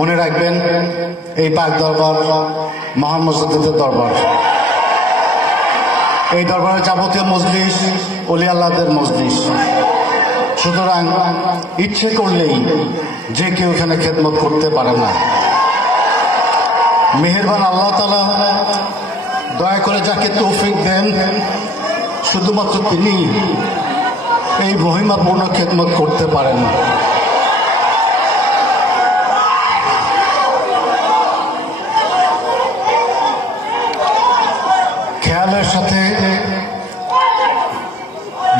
মনে রাখবেন, এই পাক দরবার মহান মসজিদের দরবার। এই দরবারের যাবতীয় মজলিস ওলি আল্লাহদের মজলিস। সুতরাং ইচ্ছে করলেই যে কেউ এখানে খেদমত করতে পারে না। মেহেরবান আল্লাহ তাআলা দয়া করে যাকে তৌফিক দেন, শুধুমাত্র তিনি এই মহিমাপূর্ণ খেদমত করতে পারেন। খেয়ালের সাথে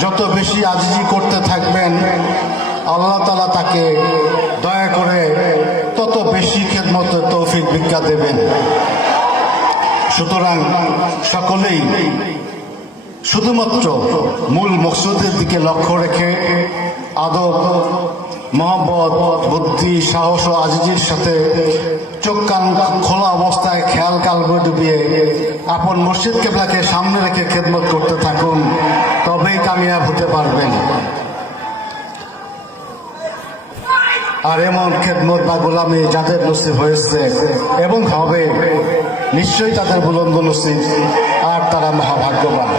যত বেশি আজিজি করতে থাকবেন, আল্লাহ তাআলা তাকে দয়া করে তত বেশি খেদমতের তৌফিক ভিক্ষা দেবেন। সুতরাং সকলেই শুধুমাত্র মূল মকসুদের দিকে লক্ষ্য রেখে আদব, মহব্বত, বুদ্ধি, সাহস ও আজিজির সাথে চোখ কান খোলা অবস্থায় খেয়াল কালবে ডুবিয়ে আপন মুর্শিদ কেবলাকে সামনে রেখে খেদমত করতে থাকুন, তবেই কামিয়াব হতে পারবেন। আর এমন খেদমত বা গোলামি যাদের নসিব হয়েছে এবং হবে, নিশ্চয়ই তাদের বুলন্দ নসিব, আর তারা মহাভাগ্যবান।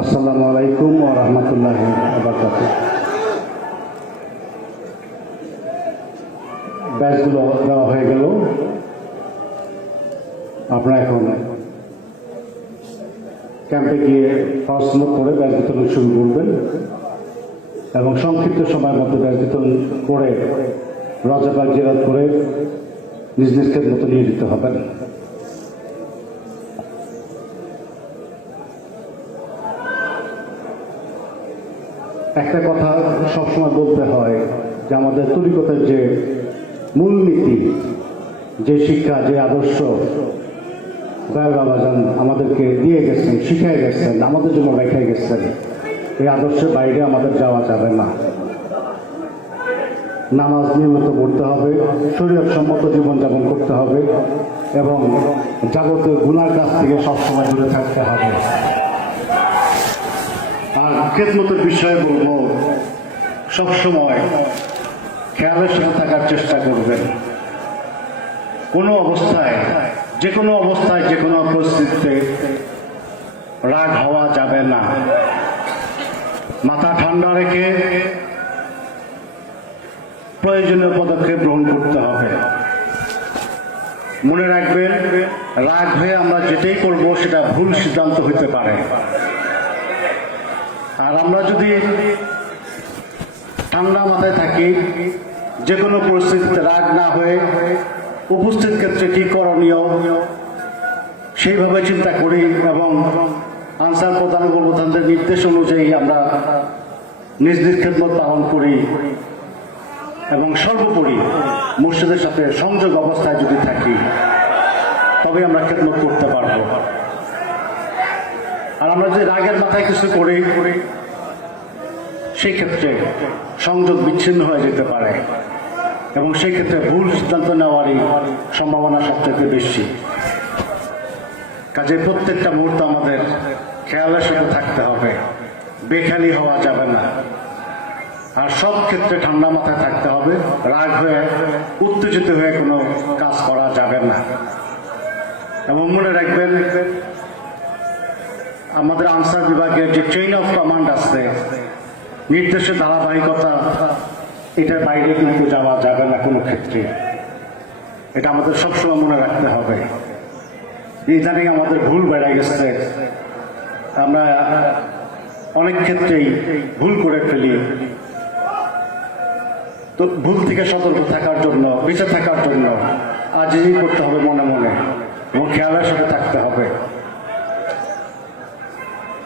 আসসালামু আলাইকুম ওয়া রাহমাতুল্লাহি ওয়া বারাকাতুহু। ব্যাচগুলো দেওয়া হয়ে গেল। আপনারা এখন ক্যাম্পে গিয়ে ফার্স্ট লোক করে ব্যাচ বিতরণ শুরু করবেন এবং সংক্ষিপ্ত সময়ের মধ্যে ব্যাচ বিতরণ করে রজাবাগ জিয়ারত করে নিজ নিজ মতো নিয়ে যেতে হবেন। একটা কথা সবসময় বলতে হয় যে আমাদের তরিকতের যে মূলনীতি, যে শিক্ষা, যে আদর্শ দয়াল বাবাজান আমাদেরকে দিয়ে গেছেন, শিখাই গেছেন, আমাদের জন্য রেখে গেছেন, এই আদর্শের বাইরে আমাদের যাওয়া যাবে না। নামাজ নিয়মিত পড়তে হবে, শরীয়ত সম্মত জীবনযাপন করতে হবে এবং যাবতীয় গুনার কাছ থেকে সবসময় দূরে থাকতে হবে। আর খেদমতের বিষয়ে বলবো, সবসময় খেয়ালের সাথে থাকার চেষ্টা করবেন। কোনো অবস্থায়, যে কোনো অবস্থায়, যে কোনো পরিস্থিতিতে রাগ হওয়া যাবে না। মাথা ঠান্ডা রেখে প্রয়োজনীয় পদক্ষেপ গ্রহণ করতে হবে। মনে রাখবেন, রাগ হয়ে আমরা যেটাই করব সেটা ভুল সিদ্ধান্ত হতে পারে। আর আমরা যদি ঠান্ডা মাথায় থাকি, যে কোনো পরিস্থিতিতে রাগ না হয়ে উপস্থিত ক্ষেত্রে কি করণীয় সেইভাবে চিন্তা করি এবং আনসার প্রধান প্রধানদের নির্দেশ অনুযায়ী আমরা নিজ নিজ খেদমত পালন করি এবং সর্বোপরি মুর্শিদের সাথে সংযোগ অবস্থায় যদি থাকি, তবে আমরা খেদমত করতে পারবো। আর আমরা যদি রাগের মাথায় কিছু করি, সেই ক্ষেত্রে সংযোগ বিচ্ছিন্ন হয়ে যেতে পারে এবং সেই ক্ষেত্রে ভুল সিদ্ধান্ত নেওয়ারই সম্ভাবনা সবচেয়ে বেশি। কাজে প্রত্যেকটা মুহূর্ত আমাদের খেয়ালের সাথে থাকতে হবে, বেখেয়ালি হওয়া যাবে না। আর সব ক্ষেত্রে ঠান্ডা মাথায় থাকতে হবে, রাগ হয়ে উত্তেজিত হয়ে কোনো কাজ করা যাবে না। এবং মনে রাখবেন, আমাদের আনসার বিভাগের যে চেইন অফ কমান্ড আছে, নির্দেশের ধারাবাহিকতা, এটার বাইরে কিন্তু যাওয়া যাবে না কোনো ক্ষেত্রে। এটা আমাদের সবসময় মনে রাখতে হবে। ইদানিং আমাদের ভুল বেড়ে গেছে, আমরা অনেক ক্ষেত্রেই ভুল করে ফেলি। তো ভুল থেকে সতর্ক থাকার জন্য, বেঁচে থাকার জন্য আজিজি করতে হবে মনে মনে এবং খেয়ালের সাথে থাকতে হবে।